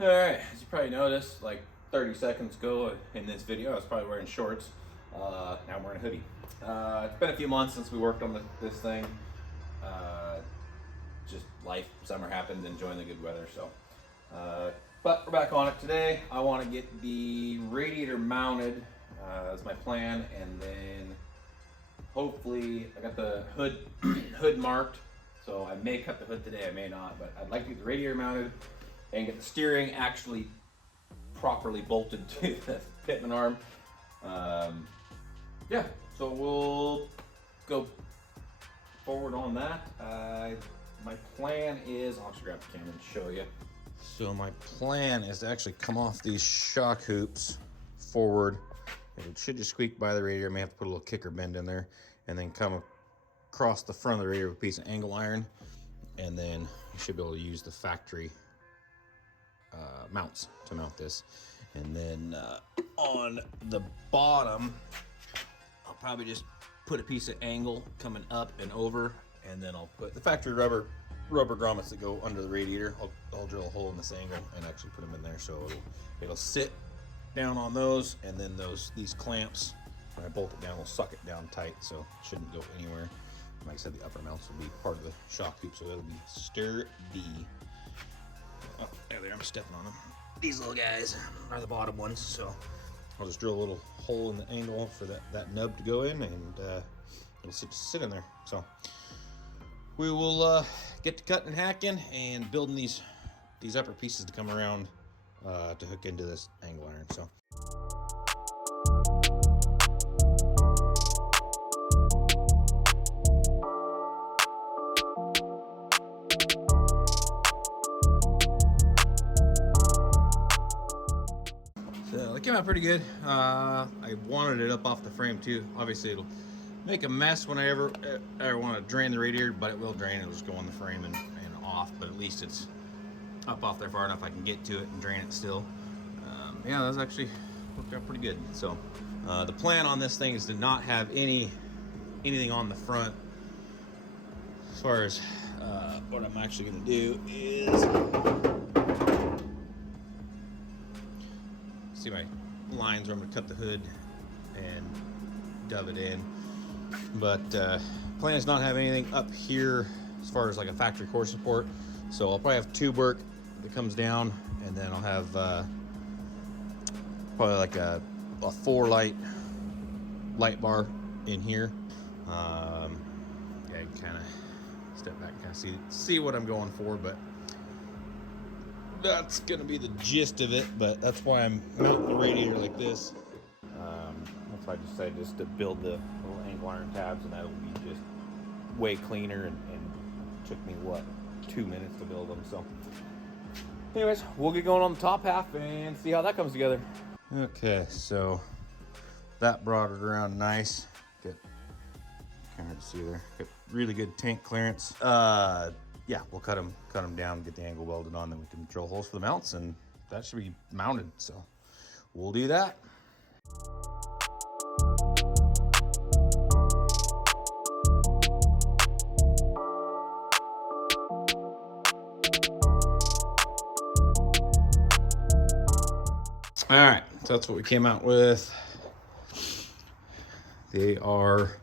Alright, as you probably noticed, like 30 seconds ago in this video, I was probably wearing shorts. Now I'm wearing a hoodie. It's been a few months since we worked on this thing. Uh, just life, summer happened, enjoying the good weather, so. But we're back on it today. I want to get the radiator mounted, that's my plan, and then hopefully I got the hood hood marked, so I may cut the hood today, I may not, but I'd like to get the radiator mounted and get the steering actually properly bolted to the pitman arm. Yeah, so we'll go forward on that. My plan is, I'll actually grab the camera and show you. So my plan is to actually come off these shock hoops forward. It should just squeak by the radiator. I may have to put a little kicker bend in there, and then come across the front of the radiator with a piece of angle iron, and then you should be able to use the factory mounts to mount this. And then on the bottom, I'll probably just put a piece of angle coming up and over, and then I'll put the factory rubber grommets that go under the radiator. I'll drill a hole in this angle and actually put them in there, so it'll sit down on those, and then these clamps, when I bolt it down, will suck it down tight, so it shouldn't go anywhere. Like I said, the upper mounts will be part of the shock hoop, so it'll be sturdy. Oh, there, I'm stepping on them. These little guys are the bottom ones, so I'll just drill a little hole in the angle for that nub to go in, and it'll sit in there. So we will get to cutting and hacking and building these upper pieces to come around to hook into this angle iron. So. So it came out pretty good. I wanted it up off the frame too. Obviously it'll make a mess when I ever want to drain the radiator, but it will drain. It'll just go on the frame and off, but at least it's up off there far enough I can get to it and drain it still. Yeah, that's actually worked out pretty good. So the plan on this thing is to not have anything on the front. As far as what I'm actually going to do is, see my lines where I'm going to cut the hood and dove it in. But plan is not have anything up here as far as like a factory core support. So I'll probably have tube work that comes down, and then I'll have probably like a 4-light light bar in here. Yeah, you can kind of step back and kind of see what I'm going for, but that's gonna be the gist of it. But that's why I'm mounting the radiator like this. That's why I decided just to build the little angle iron tabs, and that'll be just way cleaner, and took me what, 2 minutes to build them. So anyways, we'll get going on the top half and see how that comes together. Okay, so that brought it around nice. Get kind of see there. Got really good tank clearance. Yeah, we'll cut them down, get the angle welded on, then we can drill holes for the mounts, and that should be mounted. So we'll do that. All right, so that's what we came out with. They are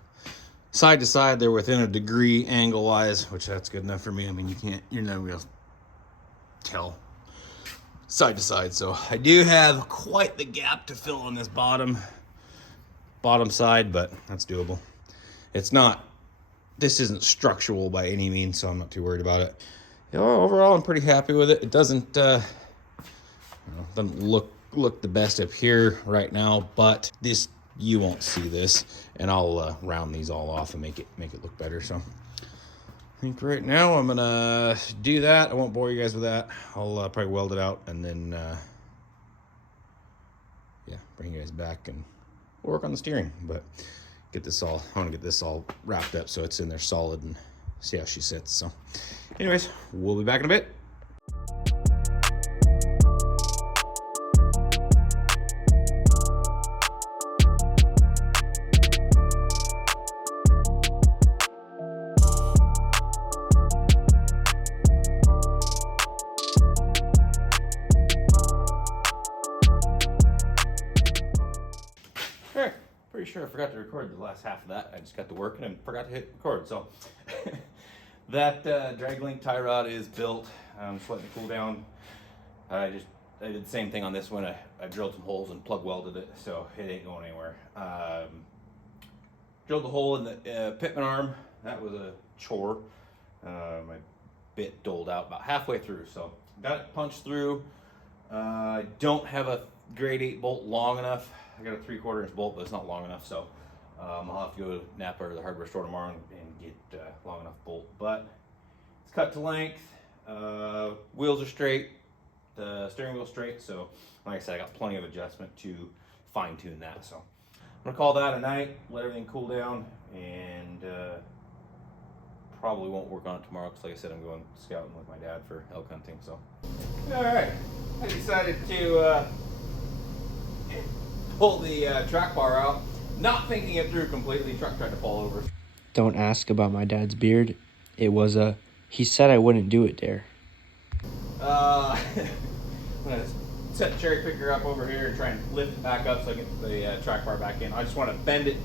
side to side. They're within a degree angle wise, which that's good enough for me. I mean, you're never gonna tell side to side. So I do have quite the gap to fill on this bottom side, but that's doable. This isn't structural by any means, so I'm not too worried about it. You know, overall, I'm pretty happy with it. It doesn't look the best up here right now, but this, you won't see this, and I'll round these all off and make it look better. So I think right now I'm gonna do that. I won't bore you guys with that. I'll probably weld it out, and then yeah, bring you guys back and work on the steering. But I want to get this all wrapped up so it's in there solid and see how she sits. So anyways, we'll be back in a bit. pretty sure I forgot to record the last half of that. I just got to work and I forgot to hit record. So that drag link tie rod is built. I'm just letting it cool down. I did the same thing on this one. I drilled some holes and plug welded it, so it ain't going anywhere. Drilled the hole in the pitman arm. That was a chore. My bit doled out about halfway through, so got it punched through. I don't have a grade 8 bolt long enough. I got a 3/4 inch bolt, but it's not long enough, so I'll have to go to Napa or the hardware store tomorrow and get long enough bolt. But it's cut to length. Wheels are straight. The steering wheel straight. So, like I said, I got plenty of adjustment to fine tune that. So, I'm gonna call that a night. Let everything cool down, and probably won't work on it tomorrow because, like I said, I'm going scouting with my dad for elk hunting. So, all right. I decided to pull the track bar out, not thinking it through completely. Truck tried to fall over. Don't ask about my dad's beard. It was a, he said I wouldn't do it dare. I'm gonna set the cherry picker up over here and try and lift it back up so I get the track bar back in. I just want to bend it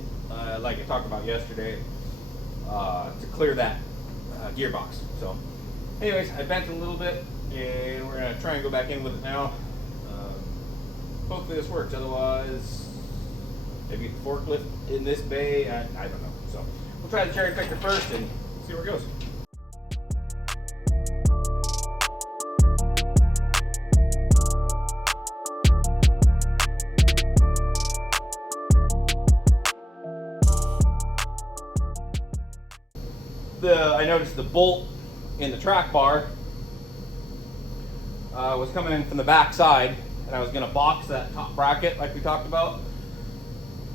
like I talked about yesterday to clear that gearbox. So anyways, I bent it a little bit and we're gonna try and go back in with it now. Hopefully this works, otherwise maybe the forklift in this bay, I don't know. So we'll try the cherry picker first and see where it goes. I noticed the bolt in the track bar was coming in from the back side, and I was going to box that top bracket like we talked about.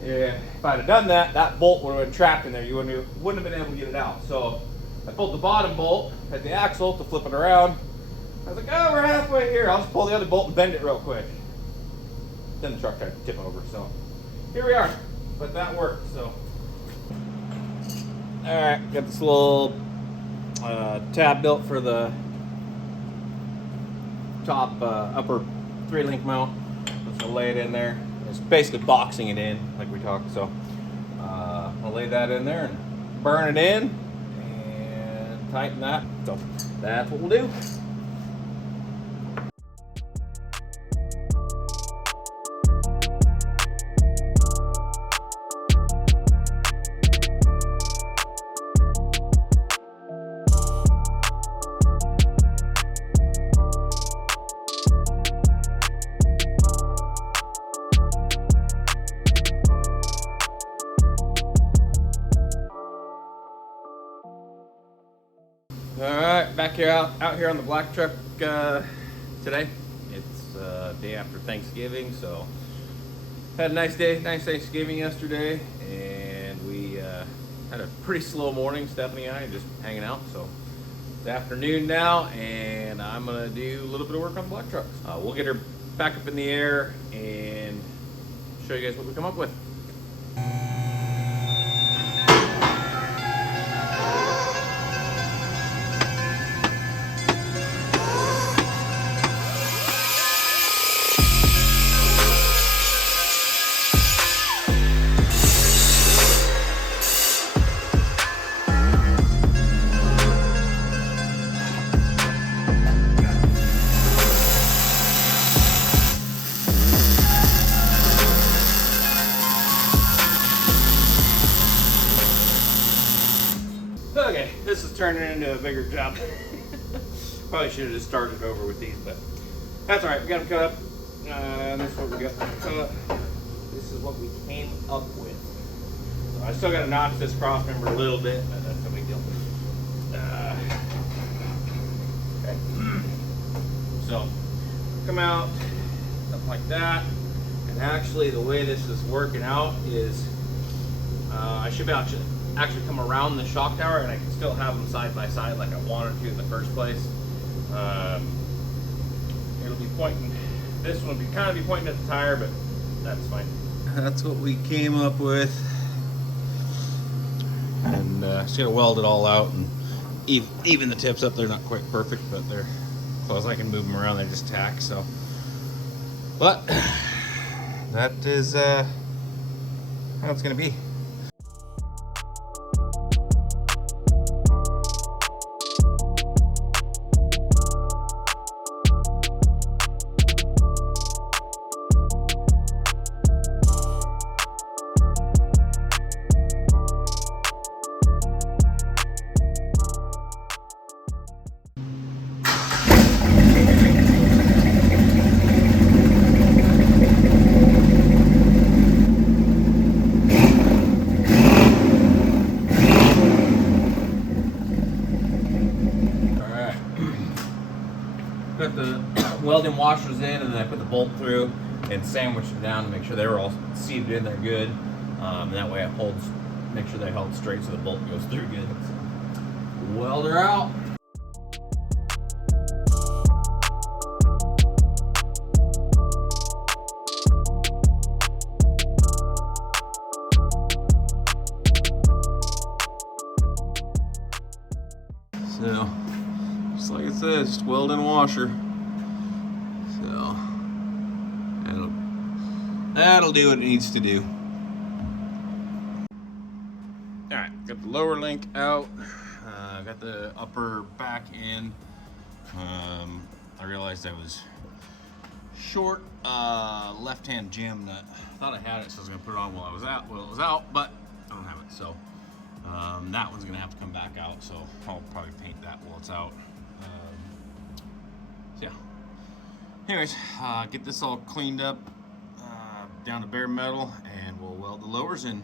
And if I'd have done that, that bolt would have been trapped in there. You wouldn't have been able to get it out. So I pulled the bottom bolt at the axle to flip it around. I was like, oh, we're halfway here. I'll just pull the other bolt and bend it real quick. Then the truck tried to tip over. So here we are. But that worked. So. Alright, got this little tab built for the top upper 3-link mount. Just gonna lay it in there. It's basically boxing it in like we talked. So I'll lay that in there and burn it in and tighten that. So that's what we'll do. Alright, back here out here on the black truck today. It's day after Thanksgiving, so had a nice day, nice Thanksgiving yesterday, and we had a pretty slow morning, Stephanie and I, just hanging out. So it's afternoon now, and I'm gonna do a little bit of work on the black truck. We'll get her back up in the air and show you guys what we come up with. Okay, this is turning into a bigger job. Probably should have just started over with these, but that's all right. We got them cut up. And this is what we got cut. This is what we came up with. So I still got to notch this cross member a little bit, but that's no big deal. Okay. So come out, stuff like that. And actually, the way this is working out is I should be able to actually come around the shock tower, and I can still have them side by side like I wanted to in the first place. It'll be pointing, this one will be kind of be pointing at the tire, but that's fine. That's what we came up with, and just gonna weld it all out and even the tips up. They're not quite perfect, but they're close. I can move them around. They just tack. So, but that is how it's gonna be. Put the welding washers in, and then I put the bolt through and sandwiched them down to make sure they were all seated in there good. And that way it holds, make sure they held straight so the bolt goes through good. So, weld her out. So, just like it says, just weld and washer. So, that'll do what it needs to do. Alright, got the lower link out. Got the upper back in. I realized I was short left-hand jam nut. Thought I had it, so I was gonna put it on while it was out, but I don't have it. So that one's gonna have to come back out. So I'll probably paint that while it's out. So yeah. Anyways, get this all cleaned up down to bare metal, and we'll weld the lowers in.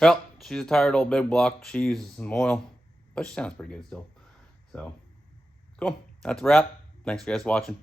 Well, she's a tired old big block. She uses some oil, but she sounds pretty good still. So, cool. That's a wrap. Thanks for guys watching.